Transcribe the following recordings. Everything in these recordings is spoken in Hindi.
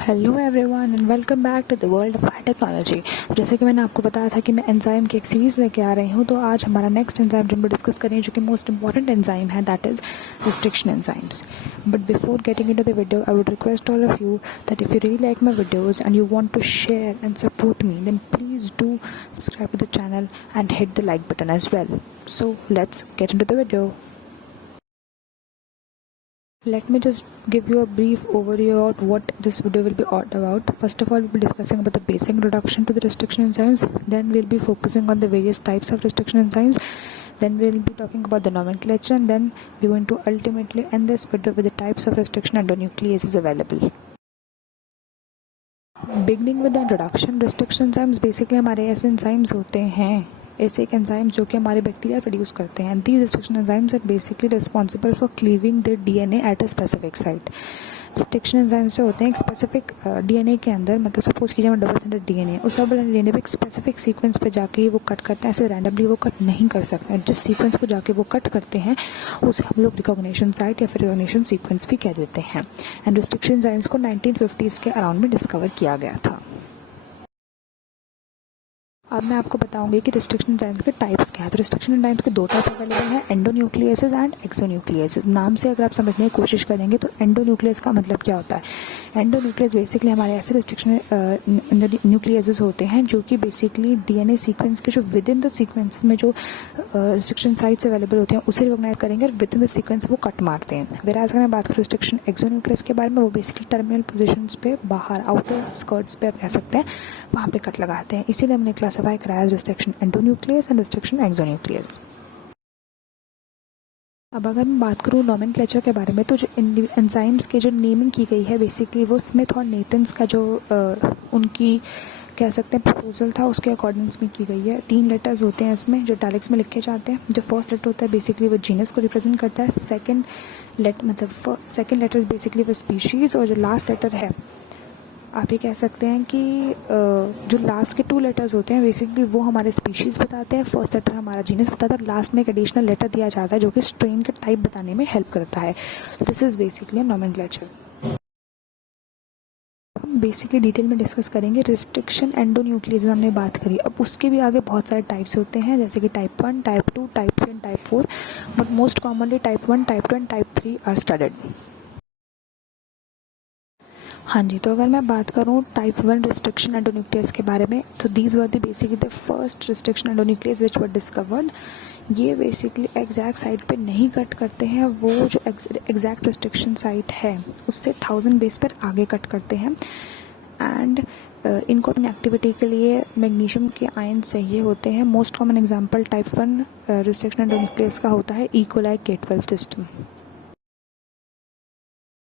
Hello everyone and welcome back to the world of biotechnology. जैसे कि मैंने आपको बताया था कि मैं एंजाइम की एक सीरीज़ लेके आ रही हूँ, तो आज हमारा नेक्स्ट एंजाइम जो हम डिस्कस करें जो कि मोस्ट इंपॉर्टेंट एंजाइम है, that is restriction enzymes. But before getting into the video I would request all of you that if you really like my videos and you want to share and support me, then please do subscribe to the channel and hit the like button as well. So let's get into the video. Let me just give you a brief overview of what this video will be all about. First of all, we'll be discussing about the basic introduction to the restriction enzymes. Then we'll be focusing on the various types of restriction enzymes. Then we'll be talking about the nomenclature, and then we're going to ultimately end this video with the types of restriction endonucleases available. Beginning with the introduction, restriction enzymes basically हमारे ऐसे enzymes होते हैं, ऐसे एक एंजाइम जो कि हमारे बैक्टीरिया प्रोड्यूस करते हैं. These restriction enzymes are basically responsible for cleaving the DNA at a specific site. Restriction enzyme से होते हैं एक स्पेसिफिक डीएनए के अंदर, मतलब सपोज कीजिए मैं डबल स्टैंडर्ड डीएनए, उस डबल स्टैंडर्ड डीएनए पे एक स्पेसिफिक सीक्वेंस पे जाके ही वो कट करते हैं. ऐसे रैंडमली वो कट नहीं कर सकते. जिस सीक्वेंस को जाके वो कट करते हैं उसे हम लोग रिकॉग्निशन साइट या फिर रिकॉग्निशन सीक्वेंस भी कह देते हैं. एंड रिस्ट्रिक्शन एंजाइम्स को 1950s के अराउंड में डिस्कवर किया गया था. अब मैं आपको बताऊंगी कि रिस्ट्रिक्शन एंजाइम्स के टाइप्स क्या है. तो रिस्ट्रिक्शन एंजाइम्स के दो टाइप अवेलेबल हैं, एंडोन्यूक्लियसेस एंड एक्सोन्यूक्लियसेस. नाम से अगर आप समझने की कोशिश करेंगे तो एंडोन्यूक्लियस का मतलब क्या होता है. एंडोन्यूक्लियस बेसिकली हमारे ऐसे रिस्ट्रिक्शन न्यूक्लियसेस होते हैं जो कि बेसिकली डीएनए सीक्वेंस के जो विद इन द सीक्वेंस में जो रिस्ट्रिक्शन साइट्स अवेलेबल होते हैं उसे रिकॉग्नाइज करेंगे और विद इन द सीक्वेंस वो कट मारते हैं. वेराज अगर मैं बात करूँ रिस्ट्रिक्शन एक्सोन्यूक्लियस के बारे में, वो बेसिकली टर्मिनल पोजिशंस पे बाहर आउटर स्कर्ट्स पे आप कह सकते हैं, वहाँ पे कट लगाते हैं. इसीलिए हमने क्लासिफाई कराया restriction endonuclease and restriction exonuclease. अब अगर मैं बात करूँ नोमेनक्लेचर के बारे में, तो जो एंजाइम्स के जो नेमिंग की गई है बेसिकली वो स्मिथ और नेथन्स का जो उनकी कह सकते हैं प्रपोजल था उसके अकॉर्डिंग्स में की गई है. 3 लेटर्स होते हैं इसमें जो इटैलिक्स में लिखे जाते हैं. जो फर्स्ट लेटर होता है बेसिकली वो जीनस को रिप्रेजेंट करता है. सेकंड लेटर बेसिकली वो स्पीशीज़, और जो लास्ट लेटर है आप ये कह सकते हैं कि जो लास्ट के 2 लेटर्स होते हैं बेसिकली वो हमारे स्पीशीज़ बताते हैं. फर्स्ट लेटर हमारा जीनस बताता है और लास्ट में एक एडिशनल लेटर दिया जाता है जो कि स्ट्रेन का टाइप बताने में हेल्प करता है. This is basically nomenclature. हम बेसिकली डिटेल में डिस्कस करेंगे रिस्ट्रिक्शन एंडोन्यूक्लियस. हमने बात करी, अब उसके भी आगे बहुत सारे टाइप्स होते हैं जैसे कि type 1, type 2, type 3 and type 4. But most commonly type 1, type 2 and type 3 are studied. हाँ जी, तो अगर मैं बात करूँ टाइप 1 रिस्ट्रिक्शन एंडोन्यूक्लियस के बारे में, तो these were the basically the first restriction endonuclease which were discovered. ये बेसिकली एग्जैक्ट साइट पे नहीं कट करते हैं, वो जो एग्जैक्ट रिस्ट्रिक्शन साइट है उससे 1000 बेस पर आगे कट करते हैं. एंड इनको अपनी एक्टिविटी के लिए मैग्नीशियम के आयन चाहिए होते हैं. Most common example type 1 restriction endonuclease का होता है ई कोलाई K12 सिस्टम.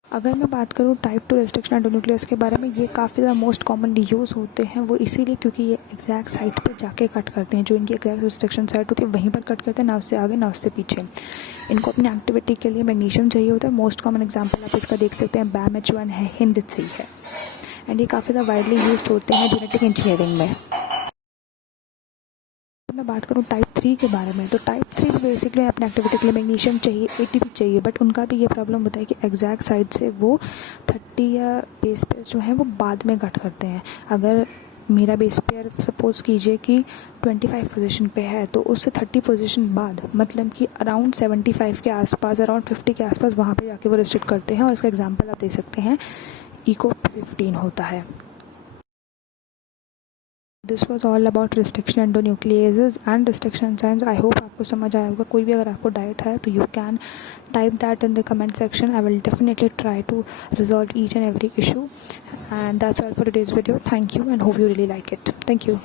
अगर मैं बात करूँ टाइप 2 रिस्ट्रिक्शन एंडोन्यूक्लियस के बारे में, ये काफ़ी ज़्यादा मोस्ट कॉमनली यूज़ होते हैं. वो इसीलिए क्योंकि ये एग्जैक्ट साइट पे जाके कट करते हैं. जो इनकी एग्जैक्ट रिस्ट्रिक्शन साइट होती है वहीं पर कट करते हैं, ना उससे आगे ना उससे पीछे. इनको अपनी एक्टिविटी के लिए मैग्नीशियम चाहिए होता है. मोस्ट कॉमन एग्जाम्पल आप इसका देख सकते हैं BAMH1 है, HindIII है. एंड ये काफ़ी ज़्यादा वाइडली यूज होते हैं जेनेटिक इंजीनियरिंग में. मैं बात करूँ टाइप 3 के बारे में, तो टाइप 3 बेसिकली अपने एक्टिविटी के लिए मैग्नीशियम चाहिए, ATP चाहिए. बट उनका भी ये प्रॉब्लम होता है कि एग्जैक्ट साइड से वो 30 या बेस पेयर जो है वो बाद में कट करते हैं. अगर मेरा बेस पेयर सपोज कीजिए कि 25 पोजीशन पे है, तो उससे 30 पोजीशन बाद मतलब कि अराउंड 75 के आसपास, अराउंड 50 के आसपास वहाँ पे जाके वो रिस्ट्रिक्ट करते हैं. और इसका एग्जांपल आप दे सकते हैं ECO15 होता है. This was all about restriction endonucleases and restriction enzymes. I hope आपको समझ आया होगा. कोई भी अगर आपको डाउट है तो you can type that in the comment section. I will definitely try to resolve each and every issue. And that's all for today's video. Thank you and hope you really like it. Thank you.